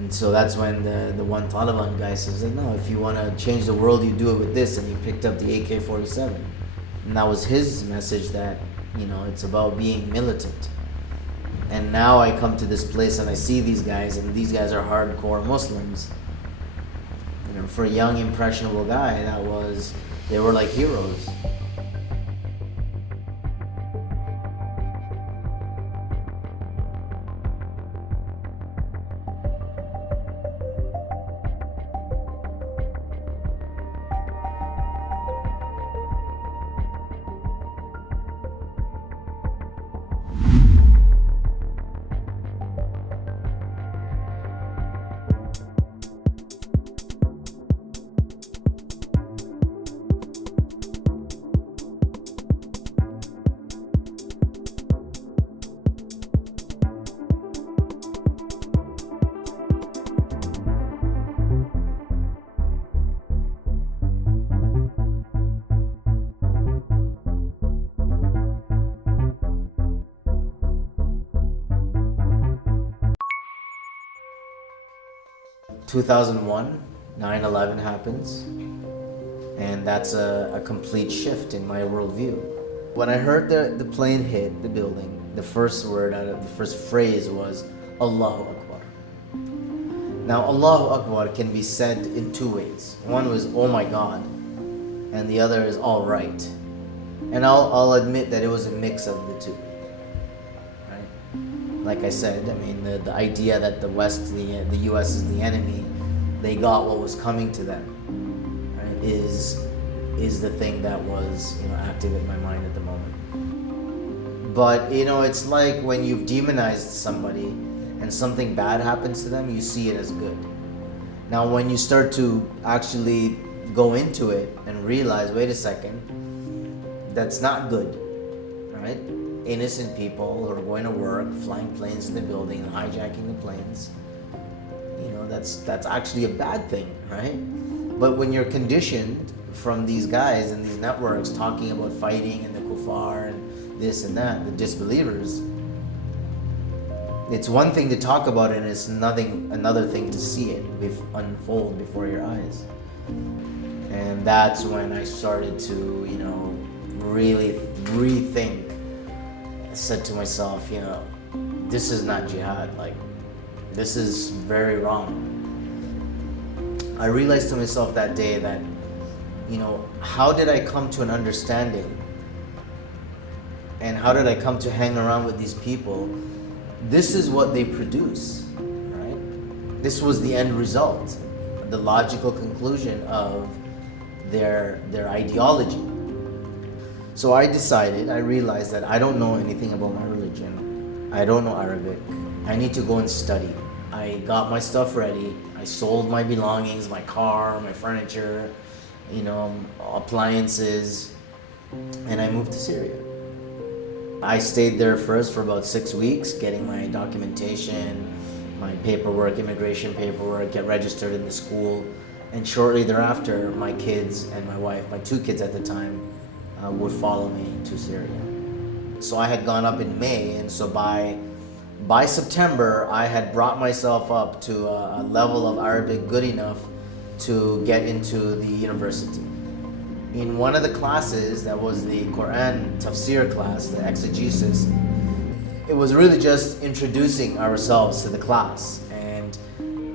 And so that's when the one Taliban guy says, no, if you want to change the world, you do it with this. And he picked up the AK-47. And that was his message that, it's about being militant. And now I come to this place and I see these guys, and these guys are hardcore Muslims. For a young, impressionable guy, they were like heroes. In 2001, 9/11 happens, and that's a complete shift in my worldview. When I heard the plane hit the building, the first phrase was Allahu Akbar. Now, Allahu Akbar can be said in two ways. One was, oh my God, and the other is all right. And I'll admit that it was a mix of the two. Like I said, the idea that the West, the U.S. is the enemy, they got what was coming to them, right, is the thing that was active in my mind at the moment. But it's like when you've demonized somebody and something bad happens to them, you see it as good. Now, when you start to actually go into it and realize, wait a second, that's not good, right? Innocent people who are going to work, flying planes in the building, hijacking the planes. That's actually a bad thing, right? But when you're conditioned from these guys and these networks talking about fighting and the kuffar and this and that, the disbelievers, it's one thing to talk about it, and it's another thing to see it unfold before your eyes. And that's when I started to, really rethink. I said to myself, this is not jihad. This is very wrong. I realized to myself that day that, how did I come to an understanding? And how did I come to hang around with these people? This is what they produce, right? This was the end result, the logical conclusion of their ideology. So I realized that I don't know anything about my religion. I don't know Arabic. I need to go and study. I got my stuff ready. I sold my belongings, my car, my furniture, appliances, and I moved to Syria. I stayed there first for about 6 weeks, getting my documentation, my paperwork, immigration paperwork, get registered in the school. And shortly thereafter, my kids and my wife, my 2 kids at the time, would follow me to Syria. So I had gone up in May, and so by September, I had brought myself up to a level of Arabic good enough to get into the university. In one of the classes, that was the Quran tafsir class, the exegesis, it was really just introducing ourselves to the class. And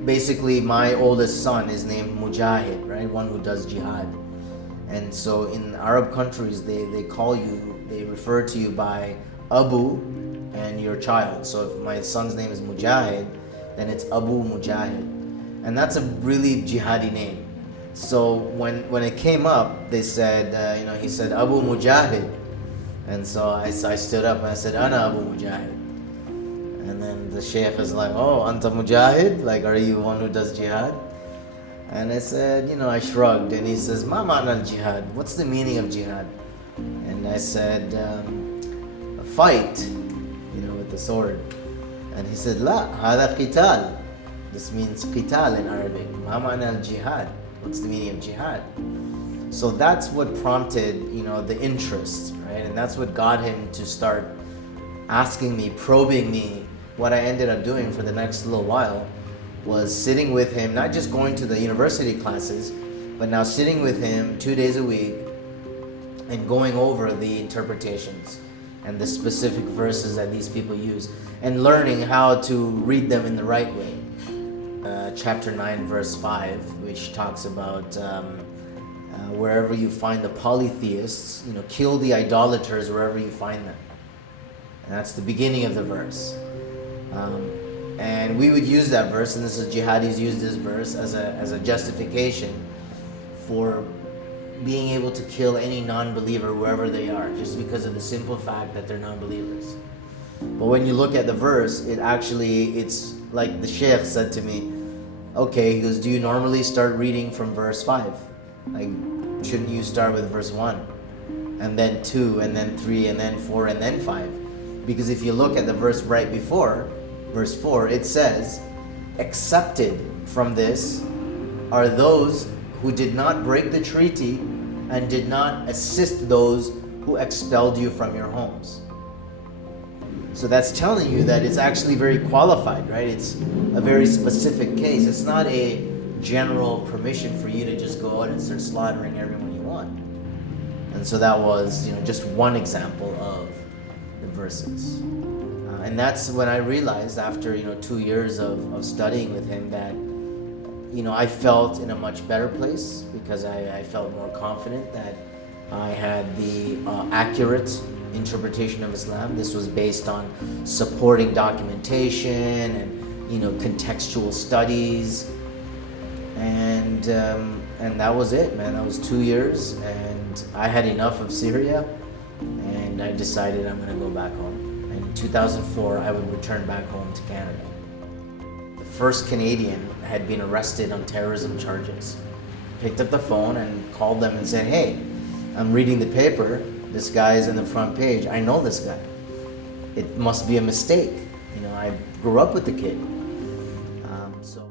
basically, my oldest son is named Mujahid, right? One who does jihad. And so in Arab countries, they refer to you by Abu and your child. So if my son's name is Mujahid, then it's Abu Mujahid. And that's a really jihadi name. So when it came up, they said, he said, Abu Mujahid. And so I stood up and I said, Ana Abu Mujahid. And then the sheikh is like, oh, Anta Mujahid? Like, are you one who does jihad? And I said, I shrugged, and he says, Ma ma'na al-jihad? What's the meaning of jihad? And I said, fight, with the sword. And he said, La, hada qital. This means qital in Arabic. Ma ma'na al-jihad? What's the meaning of jihad? So that's what prompted, the interest, right? And that's what got him to start asking me, probing me. What I ended up doing for the next little while was sitting with him, not just going to the university classes, but now sitting with him 2 days a week and going over the interpretations and the specific verses that these people use and learning how to read them in the right way. Chapter 9 verse 5, which talks about wherever you find the polytheists, kill the idolaters wherever you find them. And that's the beginning of the verse. And we would use that verse, and this is jihadis use this verse as a justification for being able to kill any non-believer wherever they are, just because of the simple fact that they're non-believers. But when you look at the verse, it's like the Sheikh said to me, okay, he goes, do you normally start reading from verse 5? Like, shouldn't you start with verse 1? And then 2, and then 3, and then 4, and then 5? Because if you look at the verse right before, verse 4, it says, accepted from this are those who did not break the treaty and did not assist those who expelled you from your homes. So that's telling you that it's actually very qualified, right? It's a very specific case. It's not a general permission for you to just go out and start slaughtering everyone you want. And so that was, just one example of the verses. And that's when I realized after, 2 years of studying with him that, I felt in a much better place because I felt more confident that I had the accurate interpretation of Islam. This was based on supporting documentation and, contextual studies. And that was it, man. That was 2 years, and I had enough of Syria, and I decided I'm going to go back home. And in 2004, I would return back home to Canada. The first Canadian had been arrested on terrorism charges. Picked up the phone and called them and said, hey, I'm reading the paper. This guy is in the front page. I know this guy. It must be a mistake. I grew up with the kid. So.